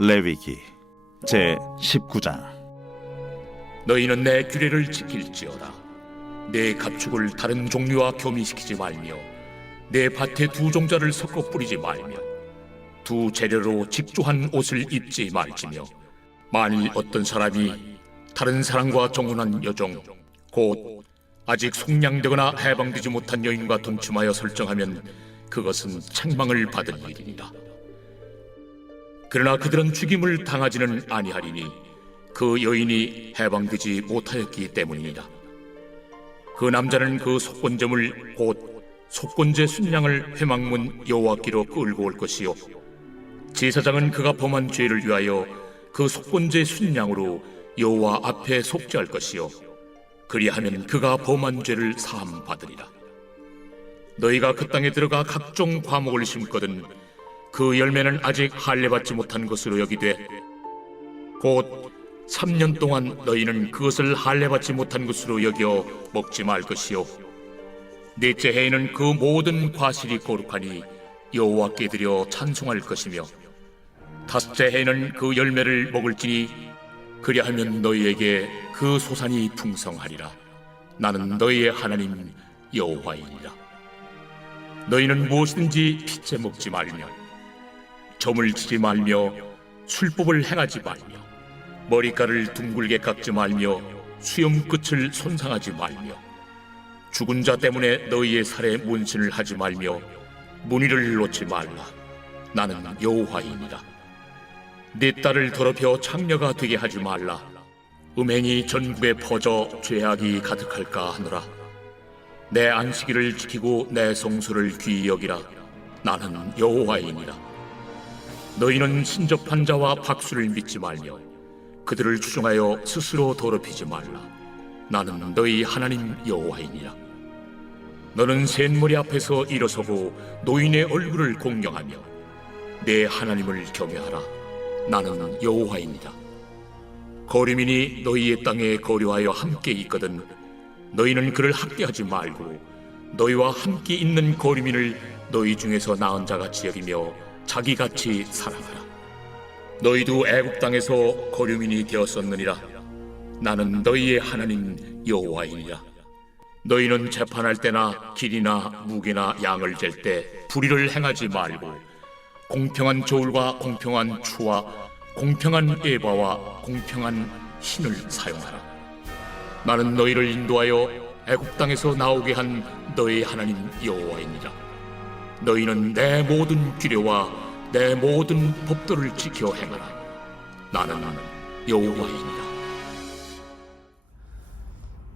레위기 제 19장. 너희는 내 규례를 지킬지어다. 내 가축을 다른 종류와 교미시키지 말며 내 밭에 두 종자를 섞어 뿌리지 말며 두 재료로 직조한 옷을 입지 말지며 만일 어떤 사람이 다른 사람과 정혼한 여종 곧 아직 속량되거나 해방되지 못한 여인과 동침하여 설정하면 그것은 책망을 받을 일이니라. 그러나 그들은 죽임을 당하지는 아니하리니 그 여인이 해방되지 못하였기 때문이니라. 그 남자는 그 속건제물 곧 속건제 순양을 회막문 여호와께로 끌고 올 것이요 제사장은 그가 범한 죄를 위하여 그 속건제 순양으로 여호와 앞에 속죄할 것이요 그리하면 그가 범한 죄를 사함 받으리라. 너희가 그 땅에 들어가 각종 과목을 심거든 그 열매는 아직 할례받지 못한 것으로 여기되 곧 3년 동안 너희는 그것을 할례받지 못한 것으로 여겨 먹지 말 것이요 넷째 해에는 그 모든 과실이 거룩하니 여호와께 드려 찬송할 것이며 다섯째 해에는 그 열매를 먹을지니 그리하면 너희에게 그 소산이 풍성하리라. 나는 너희의 하나님 여호와이니라. 너희는 무엇이든지 핏째 먹지 말며 점을 치지 말며 술법을 행하지 말며 머리카락을 둥글게 깎지 말며 수염 끝을 손상하지 말며 죽은 자 때문에 너희의 살에 문신을 하지 말며 문의를 놓지 말라. 나는 여호와이니라. 네 딸을 더럽혀 창녀가 되게 하지 말라. 음행이 전국에 퍼져 죄악이 가득할까 하노라. 내 안식일을 지키고 내 성수를 귀히 여기라. 나는 여호와이니라. 너희는 신접한 자와 박수를 믿지 말며 그들을 추종하여 스스로 더럽히지 말라. 나는 너희 하나님 여호와이니라. 너는 셋머리 앞에서 일어서고 노인의 얼굴을 공경하며 내 하나님을 경외하라. 나는 여호와이니라. 거류민이 너희의 땅에 거류하여 함께 있거든 너희는 그를 학대하지 말고 너희와 함께 있는 거류민을 너희 중에서 나은 자같이 여기며 자기같이 사랑하라. 너희도 애굽 땅에서 거류민이 되었었느니라. 나는 너희의 하나님 여호와이니라. 너희는 재판할 때나 길이나 무게나 양을 잴 때 불의를 행하지 말고 공평한 저울과 공평한 추와 공평한 에바와 공평한 신을 사용하라. 나는 너희를 인도하여 애굽 땅에서 나오게 한 너희 하나님 여호와이니라. 너희는 내 모든 규례와 내 모든 법도를 지켜 행하라. 나는 여호와이니라.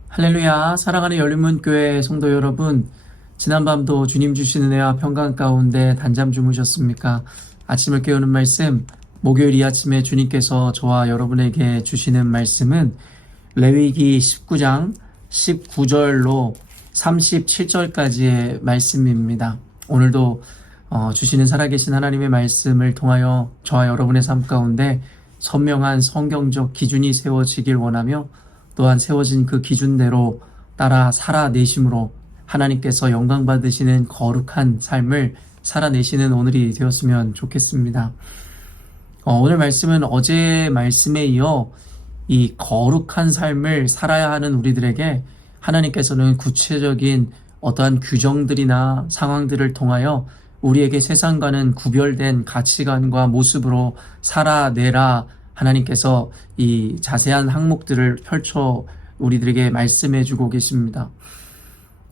할렐루야. 사랑하는 열린문교회 성도 여러분, 지난밤도 주님 주신 은혜와 평강 가운데 단잠 주무셨습니까? 아침을 깨우는 말씀, 목요일 이 아침에 주님께서 저와 여러분에게 주시는 말씀은 레위기 19장 19절로 37절까지의 말씀입니다. 오늘도 주시는 살아계신 하나님의 말씀을 통하여 저와 여러분의 삶 가운데 선명한 성경적 기준이 세워지길 원하며 또한 세워진 그 기준대로 따라 살아내심으로 하나님께서 영광 받으시는 거룩한 삶을 살아내시는 오늘이 되었으면 좋겠습니다. 오늘 말씀은 어제 말씀에 이어 이 거룩한 삶을 살아야 하는 우리들에게 하나님께서는 구체적인 어떠한 규정들이나 상황들을 통하여 우리에게 세상과는 구별된 가치관과 모습으로 살아내라 하나님께서 이 자세한 항목들을 펼쳐 우리들에게 말씀해 주고 계십니다.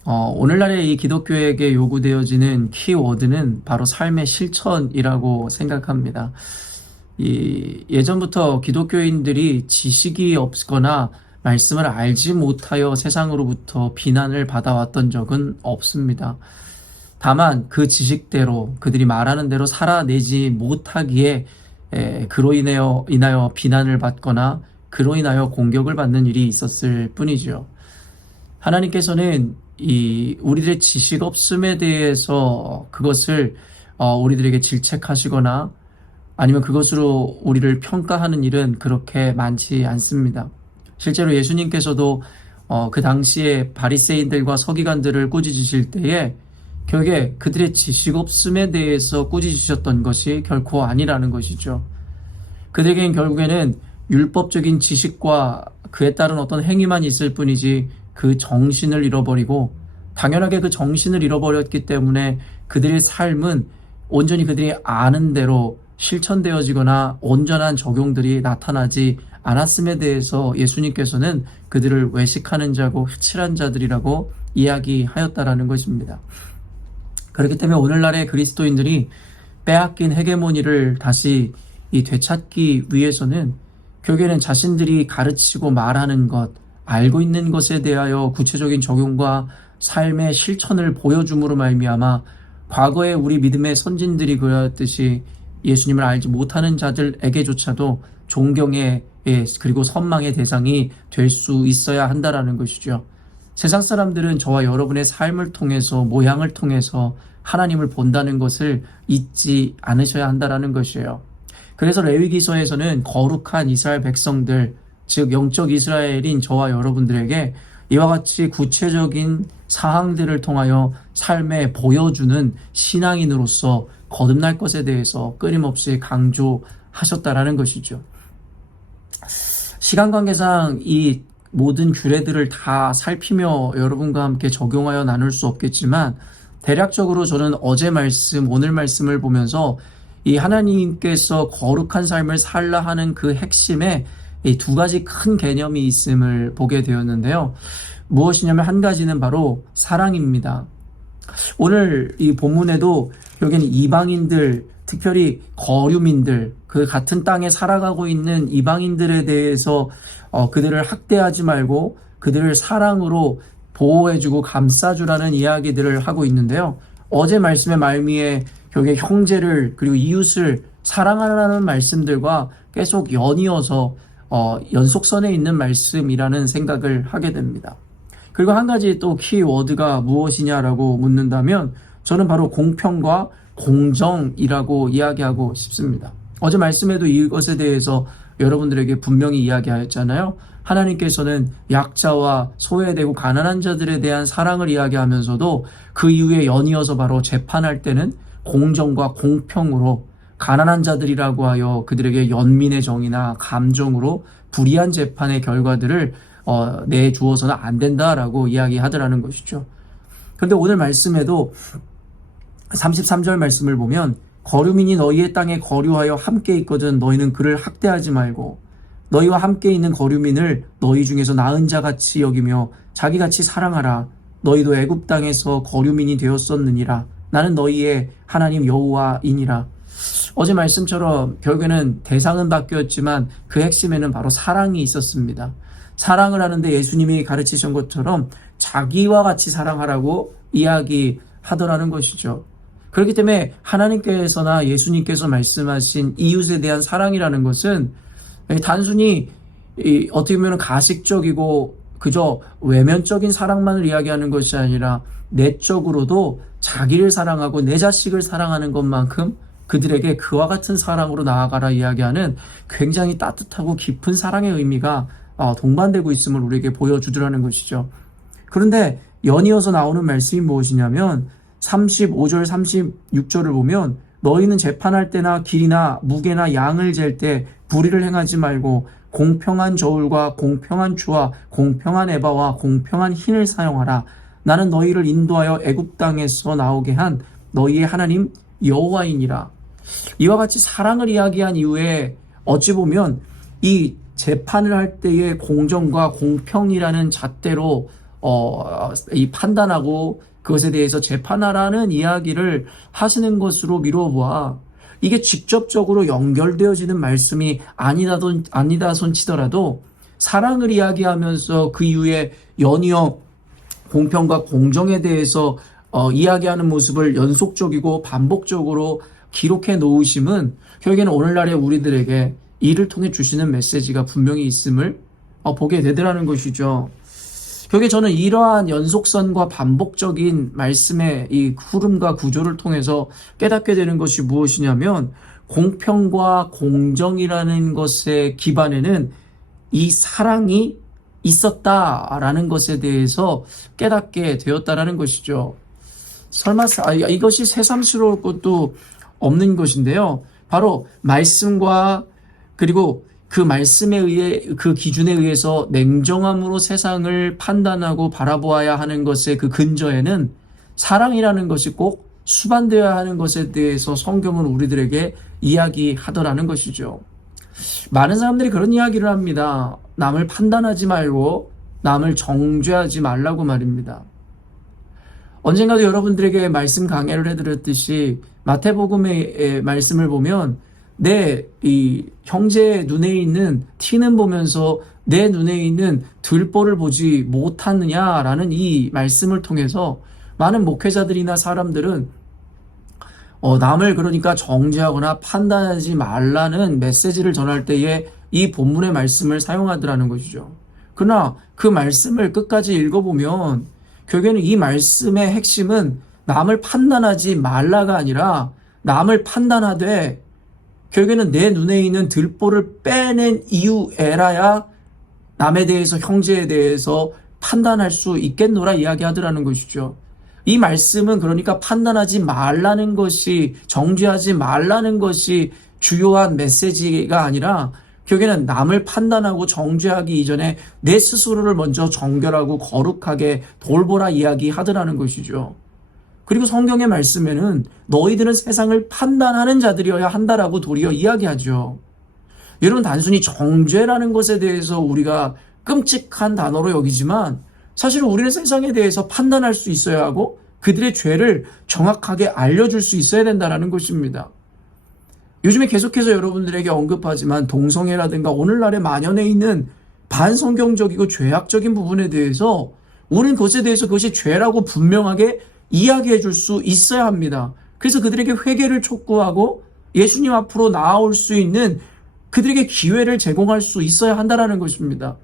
오늘날의 이 기독교에게 요구되어지는 키워드는 바로 삶의 실천이라고 생각합니다. 예전부터 기독교인들이 지식이 없거나 말씀을 알지 못하여 세상으로부터 비난을 받아왔던 적은 없습니다. 다만 그 지식대로 그들이 말하는 대로 살아내지 못하기에 그로 인하여 비난을 받거나 그로 인하여 공격을 받는 일이 있었을 뿐이죠. 하나님께서는 우리들의 지식 없음에 대해서 그것을 우리들에게 질책하시거나 아니면 그것으로 우리를 평가하는 일은 그렇게 많지 않습니다. 실제로 예수님께서도 그 당시에 바리새인들과 서기관들을 꾸짖으실 때에 결국에 그들의 지식 없음에 대해서 꾸짖으셨던 것이 결코 아니라는 것이죠. 그들에겐 결국에는 율법적인 지식과 그에 따른 어떤 행위만 있을 뿐이지 그 정신을 잃어버리고, 당연하게 그 정신을 잃어버렸기 때문에 그들의 삶은 온전히 그들이 아는 대로 실천되어지거나 온전한 적용들이 나타나지 않았음에 대해서 예수님께서는 그들을 외식하는 자고 흡칠한 자들이라고 이야기하였다라는 것입니다. 그렇기 때문에 오늘날의 그리스도인들이 빼앗긴 헤게모니를 다시 되찾기 위해서는 결국에는 자신들이 가르치고 말하는 것, 알고 있는 것에 대하여 구체적인 적용과 삶의 실천을 보여줌으로 말미암아 과거에 우리 믿음의 선진들이 그랬듯이 예수님을 알지 못하는 자들에게조차도 존경의 그리고 선망의 대상이 될 수 있어야 한다라는 것이죠. 세상 사람들은 저와 여러분의 삶을 통해서, 모양을 통해서 하나님을 본다는 것을 잊지 않으셔야 한다라는 것이에요. 그래서 레위기서에서는 거룩한 이스라엘 백성들, 즉 영적 이스라엘인 저와 여러분들에게 이와 같이 구체적인 사항들을 통하여 삶에 보여주는 신앙인으로서 거듭날 것에 대해서 끊임없이 강조하셨다라는 것이죠. 시간 관계상 이 모든 규례들을 다 살피며 여러분과 함께 적용하여 나눌 수 없겠지만, 대략적으로 저는 어제 말씀, 오늘 말씀을 보면서 이 하나님께서 거룩한 삶을 살라 하는 그 핵심에 이 두 가지 큰 개념이 있음을 보게 되었는데요. 무엇이냐면 한 가지는 바로 사랑입니다. 오늘 이 본문에도 여기는 이방인들, 특별히 거류민들, 그 같은 땅에 살아가고 있는 이방인들에 대해서 그들을 학대하지 말고 그들을 사랑으로 보호해주고 감싸주라는 이야기들을 하고 있는데요. 어제 말씀의 말미에 결국에 형제를 그리고 이웃을 사랑하라는 말씀들과 계속 연이어서 연속선에 있는 말씀이라는 생각을 하게 됩니다. 그리고 한 가지 또 키워드가 무엇이냐라고 묻는다면 저는 바로 공평과 공정이라고 이야기하고 싶습니다. 어제 말씀에도 이것에 대해서 여러분들에게 분명히 이야기하였잖아요. 하나님께서는 약자와 소외되고 가난한 자들에 대한 사랑을 이야기하면서도 그 이후에 연이어서 바로 재판할 때는 공정과 공평으로 가난한 자들이라고 하여 그들에게 연민의 정의나 감정으로 불이한 재판의 결과들을 내주어서는 안 된다라고 이야기하더라는 것이죠. 그런데 오늘 말씀에도 33절 말씀을 보면 거류민이 너희의 땅에 거류하여 함께 있거든 너희는 그를 학대하지 말고 너희와 함께 있는 거류민을 너희 중에서 나은 자같이 여기며 자기같이 사랑하라. 너희도 애굽 땅에서 거류민이 되었었느니라. 나는 너희의 하나님 여호와이니라. 어제 말씀처럼 결국에는 대상은 바뀌었지만 그 핵심에는 바로 사랑이 있었습니다. 사랑을 하는데 예수님이 가르치신 것처럼 자기와 같이 사랑하라고 이야기하더라는 것이죠. 그렇기 때문에 하나님께서나 예수님께서 말씀하신 이웃에 대한 사랑이라는 것은 단순히 어떻게 보면 가식적이고 그저 외면적인 사랑만을 이야기하는 것이 아니라 내적으로도 자기를 사랑하고 내 자식을 사랑하는 것만큼 그들에게 그와 같은 사랑으로 나아가라 이야기하는 굉장히 따뜻하고 깊은 사랑의 의미가 동반되고 있음을 우리에게 보여주더라는 것이죠. 그런데 연이어서 나오는 말씀이 무엇이냐면 35절 36절을 보면 너희는 재판할 때나 길이나 무게나 양을 잴 때 불의를 행하지 말고 공평한 저울과 공평한 추와 공평한 에바와 공평한 흰을 사용하라. 나는 너희를 인도하여 애굽 땅에서 나오게 한 너희의 하나님 여호와이니라. 이와 같이 사랑을 이야기한 이후에 어찌 보면 이 재판을 할 때의 공정과 공평이라는 잣대로 이 판단하고 그것에 대해서 재판하라는 이야기를 하시는 것으로 미루어보아 이게 직접적으로 연결되어지는 말씀이 아니다 손치더라도 사랑을 이야기하면서 그 이후에 연이어 공평과 공정에 대해서 이야기하는 모습을 연속적이고 반복적으로 기록해 놓으심은 결국에는 오늘날의 우리들에게 이를 통해 주시는 메시지가 분명히 있음을 보게 되더라는 것이죠. 결국에 저는 이러한 연속선과 반복적인 말씀의 이 흐름과 구조를 통해서 깨닫게 되는 것이 무엇이냐면 공평과 공정이라는 것의 기반에는 이 사랑이 있었다라는 것에 대해서 깨닫게 되었다라는 것이죠. 설마 이것이 새삼스러울 것도 없는 것인데요. 바로 말씀과 그리고 그 말씀에 의해, 그 기준에 의해서 냉정함으로 세상을 판단하고 바라보아야 하는 것의 그 근저에는 사랑이라는 것이 꼭 수반되어야 하는 것에 대해서 성경은 우리들에게 이야기하더라는 것이죠. 많은 사람들이 그런 이야기를 합니다. 남을 판단하지 말고 남을 정죄하지 말라고 말입니다. 언젠가도 여러분들에게 말씀 강해를 해드렸듯이 마태복음의 말씀을 보면 내 이 형제의 눈에 있는 티는 보면서 내 눈에 있는 들보를 보지 못하느냐라는 이 말씀을 통해서 많은 목회자들이나 사람들은 남을 그러니까 정죄하거나 판단하지 말라는 메시지를 전할 때에 이 본문의 말씀을 사용하더라는 것이죠. 그러나 그 말씀을 끝까지 읽어보면 결국에는 이 말씀의 핵심은 남을 판단하지 말라가 아니라 남을 판단하되 결국에는 내 눈에 있는 들보를 빼낸 이유에라야 남에 대해서 형제에 대해서 판단할 수 있겠노라 이야기하더라는 것이죠. 이 말씀은 그러니까 판단하지 말라는 것이, 정죄하지 말라는 것이 주요한 메시지가 아니라 결국에는 남을 판단하고 정죄하기 이전에 내 스스로를 먼저 정결하고 거룩하게 돌보라 이야기하더라는 것이죠. 그리고 성경의 말씀에는 너희들은 세상을 판단하는 자들이어야 한다라고 도리어 이야기하죠. 여러분, 단순히 정죄라는 것에 대해서 우리가 끔찍한 단어로 여기지만 사실 우리는 세상에 대해서 판단할 수 있어야 하고 그들의 죄를 정확하게 알려줄 수 있어야 된다는 것입니다. 요즘에 계속해서 여러분들에게 언급하지만 동성애라든가 오늘날에 만연해 있는 반성경적이고 죄악적인 부분에 대해서 우리는 그것에 대해서 그것이 죄라고 분명하게 이야기해 줄 수 있어야 합니다. 그래서 그들에게 회개를 촉구하고 예수님 앞으로 나아올 수 있는 그들에게 기회를 제공할 수 있어야 한다는 것입니다.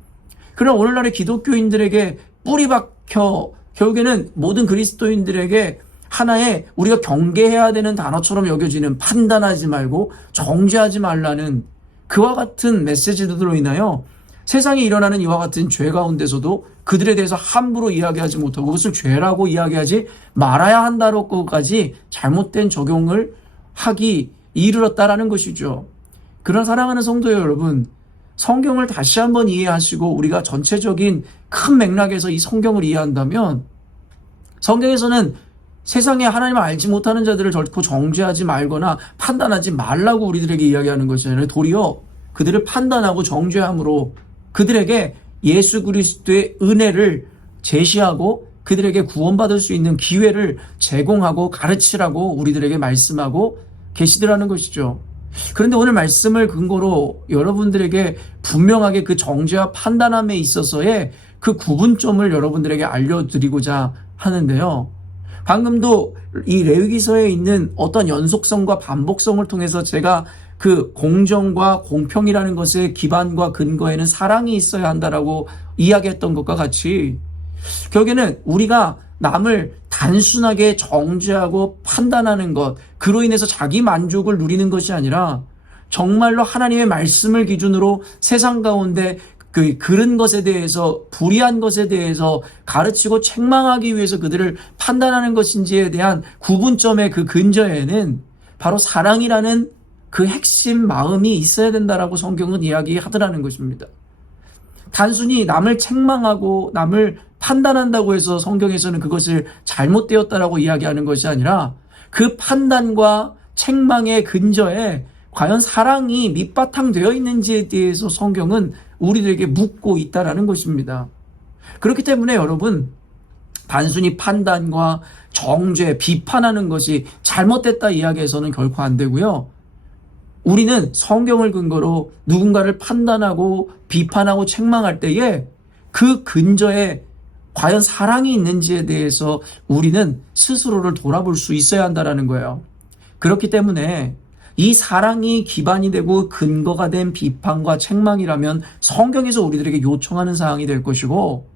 그러나 오늘날의 기독교인들에게 뿌리 박혀 결국에는 모든 그리스도인들에게 하나의 우리가 경계해야 되는 단어처럼 여겨지는 판단하지 말고 정죄하지 말라는 그와 같은 메시지들로 인하여 세상에 일어나는 이와 같은 죄 가운데서도 그들에 대해서 함부로 이야기하지 못하고 그것을 죄라고 이야기하지 말아야 한다고까지 잘못된 적용을 하기 이르렀다라는 것이죠. 그런 사랑하는 성도 여러분, 성경을 다시 한번 이해하시고 우리가 전체적인 큰 맥락에서 이 성경을 이해한다면 성경에서는 세상에 하나님을 알지 못하는 자들을 결코 정죄하지 말거나 판단하지 말라고 우리들에게 이야기하는 것이 아니라 도리어 그들을 판단하고 정죄함으로 그들에게 예수 그리스도의 은혜를 제시하고 그들에게 구원받을 수 있는 기회를 제공하고 가르치라고 우리들에게 말씀하고 계시더라는 것이죠. 그런데 오늘 말씀을 근거로 여러분들에게 분명하게 그 정죄와 판단함에 있어서의 그 구분점을 여러분들에게 알려드리고자 하는데요. 방금도 이 레위기서에 있는 어떤 연속성과 반복성을 통해서 제가 그 공정과 공평이라는 것의 기반과 근거에는 사랑이 있어야 한다라고 이야기했던 것과 같이 결국에는 우리가 남을 단순하게 정죄하고 판단하는 것, 그로 인해서 자기 만족을 누리는 것이 아니라 정말로 하나님의 말씀을 기준으로 세상 가운데 그 그른 것에 대해서, 불의한 것에 대해서 가르치고 책망하기 위해서 그들을 판단하는 것인지에 대한 구분점의 그 근저에는 바로 사랑이라는 그 핵심 마음이 있어야 된다라고 성경은 이야기하더라는 것입니다. 단순히 남을 책망하고 남을 판단한다고 해서 성경에서는 그것을 잘못되었다라고 이야기하는 것이 아니라 그 판단과 책망의 근저에 과연 사랑이 밑바탕 되어 있는지에 대해서 성경은 우리들에게 묻고 있다라는 것입니다. 그렇기 때문에 여러분, 단순히 판단과 정죄, 비판하는 것이 잘못됐다 이야기해서는 결코 안 되고요. 우리는 성경을 근거로 누군가를 판단하고 비판하고 책망할 때에 그 근저에 과연 사랑이 있는지에 대해서 우리는 스스로를 돌아볼 수 있어야 한다는 거예요. 그렇기 때문에 이 사랑이 기반이 되고 근거가 된 비판과 책망이라면 성경에서 우리들에게 요청하는 사항이 될 것이고,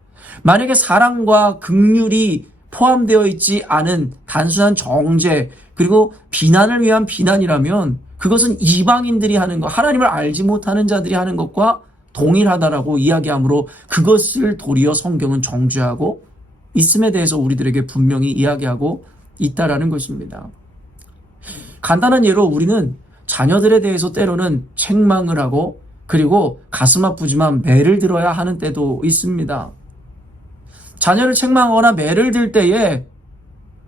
만약에 사랑과 긍휼이 포함되어 있지 않은 단순한 정죄 그리고 비난을 위한 비난이라면 그것은 이방인들이 하는 것, 하나님을 알지 못하는 자들이 하는 것과 동일하다라고 이야기하므로 그것을 도리어 성경은 정죄하고 있음에 대해서 우리들에게 분명히 이야기하고 있다라는 것입니다. 간단한 예로 우리는 자녀들에 대해서 때로는 책망을 하고 그리고 가슴 아프지만 매를 들어야 하는 때도 있습니다. 자녀를 책망하거나 매를 들 때에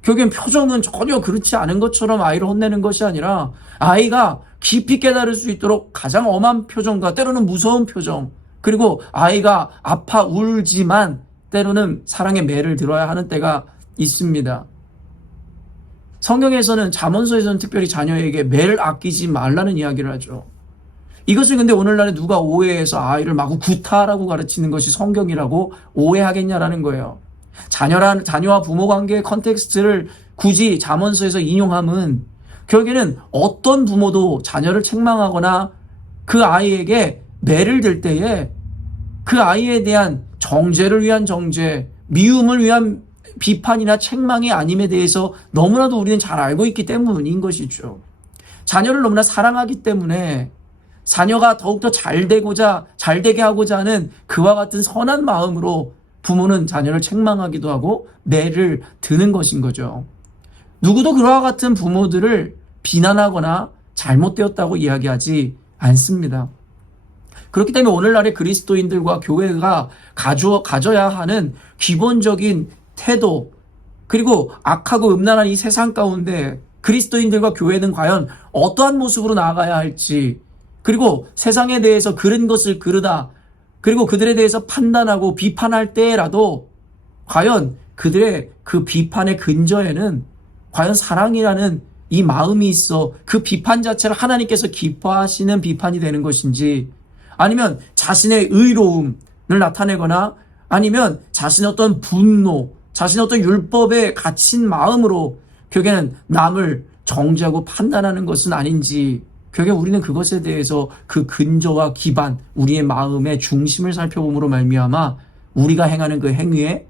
결국엔 표정은 전혀 그렇지 않은 것처럼 아이를 혼내는 것이 아니라 아이가 깊이 깨달을 수 있도록 가장 엄한 표정과 때로는 무서운 표정, 그리고 아이가 아파 울지만 때로는 사랑의 매를 들어야 하는 때가 있습니다. 성경에서는 잠언서에서는 특별히 자녀에게 매를 아끼지 말라는 이야기를 하죠. 이것을 근데 오늘날에 누가 오해해서 아이를 마구 구타라고 가르치는 것이 성경이라고 오해하겠냐라는 거예요. 자녀와 부모 관계의 컨텍스트를 굳이 잠언서에서 인용함은 결국에는 어떤 부모도 자녀를 책망하거나 그 아이에게 매를 들 때에 그 아이에 대한 정죄를 위한 정죄, 미움을 위한 비판이나 책망이 아님에 대해서 너무나도 우리는 잘 알고 있기 때문인 것이죠. 자녀를 너무나 사랑하기 때문에 자녀가 더욱더 잘 되게 하고자 하는 그와 같은 선한 마음으로 부모는 자녀를 책망하기도 하고 매를 드는 것인 거죠. 누구도 그와 같은 부모들을 비난하거나 잘못되었다고 이야기하지 않습니다. 그렇기 때문에 오늘날의 그리스도인들과 교회가 가져야 하는 기본적인 태도, 그리고 악하고 음란한 이 세상 가운데 그리스도인들과 교회는 과연 어떠한 모습으로 나아가야 할지, 그리고 세상에 대해서 그른 것을 그르다, 그리고 그들에 대해서 판단하고 비판할 때라도 과연 그들의 그 비판의 근저에는 과연 사랑이라는 이 마음이 있어 그 비판 자체를 하나님께서 기뻐하시는 비판이 되는 것인지, 아니면 자신의 의로움을 나타내거나 아니면 자신의 어떤 분노, 자신의 어떤 율법에 갇힌 마음으로 결국에는 남을 정죄하고 판단하는 것은 아닌지, 결국 우리는 그것에 대해서 그 근저와 기반, 우리의 마음의 중심을 살펴봄으로 말미암아 우리가 행하는 그 행위에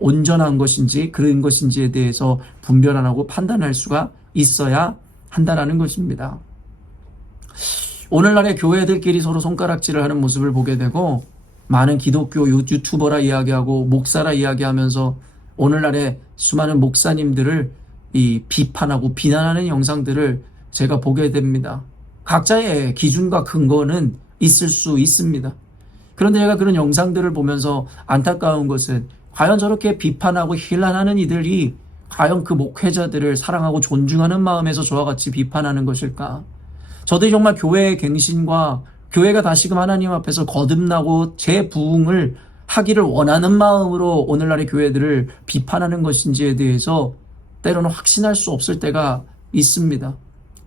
온전한 것인지 그런 것인지에 대해서 분별하고 판단할 수가 있어야 한다라는 것입니다. 오늘날의 교회들끼리 서로 손가락질을 하는 모습을 보게 되고, 많은 기독교 유튜버라 이야기하고 목사라 이야기하면서 오늘날의 수많은 목사님들을 비판하고 비난하는 영상들을 제가 보게 됩니다. 각자의 기준과 근거는 있을 수 있습니다. 그런데 제가 그런 영상들을 보면서 안타까운 것은 과연 저렇게 비판하고 힐난하는 이들이 과연 그 목회자들을 사랑하고 존중하는 마음에서 저와 같이 비판하는 것일까? 저도 정말 교회의 갱신과 교회가 다시금 하나님 앞에서 거듭나고 재부흥을 하기를 원하는 마음으로 오늘날의 교회들을 비판하는 것인지에 대해서 때로는 확신할 수 없을 때가 있습니다.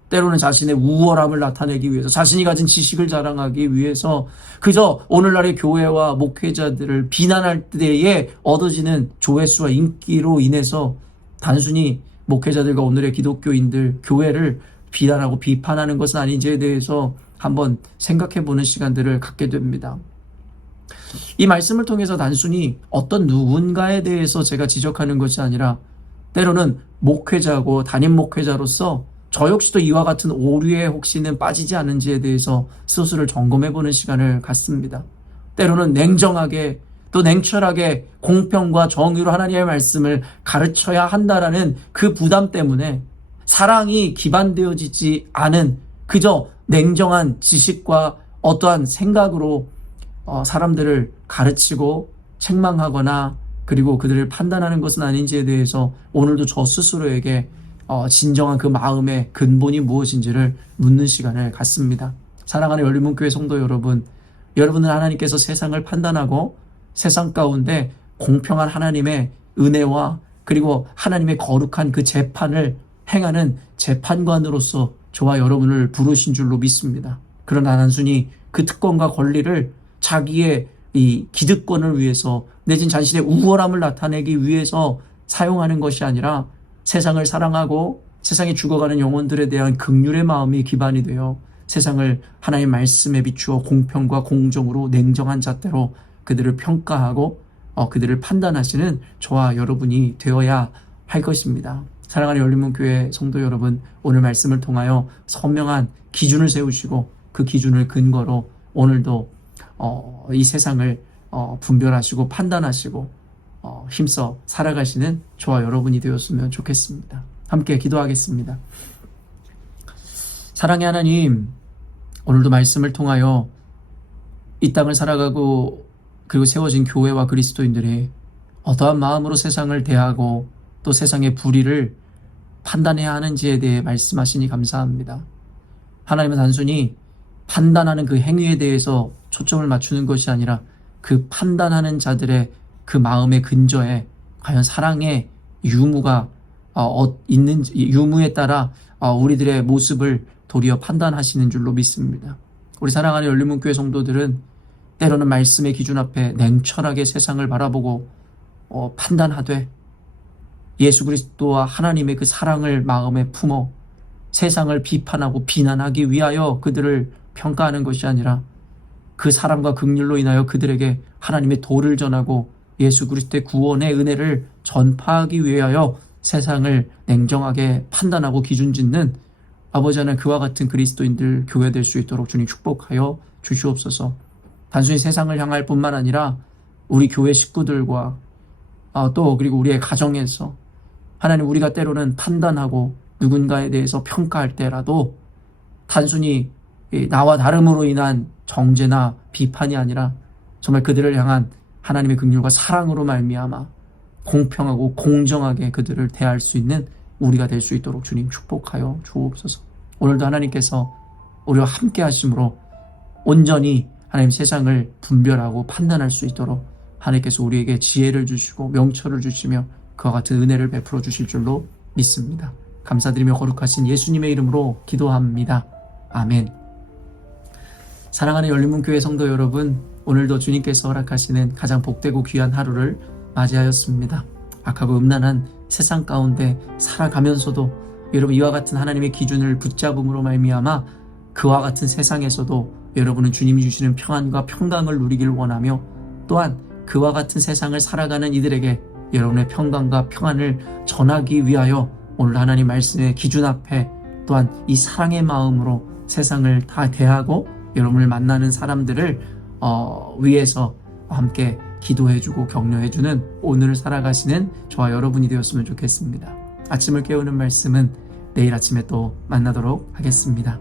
때로는 자신의 우월함을 나타내기 위해서, 자신이 가진 지식을 자랑하기 위해서 그저 오늘날의 교회와 목회자들을 비난할 때에 얻어지는 조회수와 인기로 인해서 단순히 목회자들과 오늘의 기독교인들, 교회를 비난하고 비판하는 것은 아닌지에 대해서 한번 생각해보는 시간들을 갖게 됩니다. 이 말씀을 통해서 단순히 어떤 누군가에 대해서 제가 지적하는 것이 아니라 때로는 목회자고 담임 목회자로서 저 역시도 이와 같은 오류에 혹시는 빠지지 않은지에 대해서 스스로를 점검해보는 시간을 갖습니다. 때로는 냉정하게 또 냉철하게 공평과 정의로 하나님의 말씀을 가르쳐야 한다라는 그 부담 때문에 사랑이 기반되어지지 않은 그저 냉정한 지식과 어떠한 생각으로 사람들을 가르치고 책망하거나 그리고 그들을 판단하는 것은 아닌지에 대해서 오늘도 저 스스로에게 진정한 그 마음의 근본이 무엇인지를 묻는 시간을 갖습니다. 사랑하는 열린문교회 성도 여러분, 여러분은 하나님께서 세상을 판단하고 세상 가운데 공평한 하나님의 은혜와 그리고 하나님의 거룩한 그 재판을 행하는 재판관으로서 저와 여러분을 부르신 줄로 믿습니다. 그러나 단순히 그 특권과 권리를 자기의 이 기득권을 위해서 내진 자신의 우월함을 나타내기 위해서 사용하는 것이 아니라 세상을 사랑하고 세상에 죽어가는 영혼들에 대한 긍휼의 마음이 기반이 되어 세상을 하나님의 말씀에 비추어 공평과 공정으로 냉정한 잣대로 그들을 평가하고 그들을 판단하시는 저와 여러분이 되어야 할 것입니다. 사랑하는 열린문교회 성도 여러분, 오늘 말씀을 통하여 선명한 기준을 세우시고 그 기준을 근거로 오늘도 이 세상을 분별하시고 판단하시고 힘써 살아가시는 저와 여러분이 되었으면 좋겠습니다. 함께 기도하겠습니다. 사랑의 하나님, 오늘도 말씀을 통하여 이 땅을 살아가고 그리고 세워진 교회와 그리스도인들이 어떠한 마음으로 세상을 대하고 또 세상의 불의를 판단해야 하는지에 대해 말씀하시니 감사합니다. 하나님은 단순히 판단하는 그 행위에 대해서 초점을 맞추는 것이 아니라 그 판단하는 자들의 그 마음의 근저에 과연 사랑의 유무가 있는지, 유무에 따라 우리들의 모습을 도리어 판단하시는 줄로 믿습니다. 우리 사랑하는 열린문교회 성도들은 때로는 말씀의 기준 앞에 냉철하게 세상을 바라보고 판단하되 예수 그리스도와 하나님의 그 사랑을 마음에 품어 세상을 비판하고 비난하기 위하여 그들을 평가하는 것이 아니라 그 사랑과 긍휼로 인하여 그들에게 하나님의 도를 전하고 예수 그리스도의 구원의 은혜를 전파하기 위하여 세상을 냉정하게 판단하고 기준 짓는 아버지 하나님, 그와 같은 그리스도인들 교회 될 수 있도록 주님 축복하여 주시옵소서. 단순히 세상을 향할 뿐만 아니라 우리 교회 식구들과 또 그리고 우리의 가정에서 하나님, 우리가 때로는 판단하고 누군가에 대해서 평가할 때라도 단순히 나와 다름으로 인한 정죄나 비판이 아니라 정말 그들을 향한 하나님의 긍휼과 사랑으로 말미암아 공평하고 공정하게 그들을 대할 수 있는 우리가 될 수 있도록 주님 축복하여 주옵소서. 오늘도 하나님께서 우리와 함께 하심으로 온전히 하나님 세상을 분별하고 판단할 수 있도록 하나님께서 우리에게 지혜를 주시고 명철을 주시며 그와 같은 은혜를 베풀어 주실 줄로 믿습니다. 감사드리며 거룩하신 예수님의 이름으로 기도합니다. 아멘. 사랑하는 열린문교회 성도 여러분, 오늘도 주님께서 허락하시는 가장 복되고 귀한 하루를 맞이하였습니다. 악하고 음란한 세상 가운데 살아가면서도 여러분, 이와 같은 하나님의 기준을 붙잡음으로 말미암아 그와 같은 세상에서도 여러분은 주님이 주시는 평안과 평강을 누리길 원하며, 또한 그와 같은 세상을 살아가는 이들에게 여러분의 평강과 평안을 전하기 위하여 오늘 하나님 말씀의 기준 앞에 또한 이 사랑의 마음으로 세상을 다 대하고 여러분을 만나는 사람들을 위해서 함께 기도해주고 격려해주는 오늘을 살아가시는 저와 여러분이 되었으면 좋겠습니다. 아침을 깨우는 말씀은 내일 아침에 또 만나도록 하겠습니다.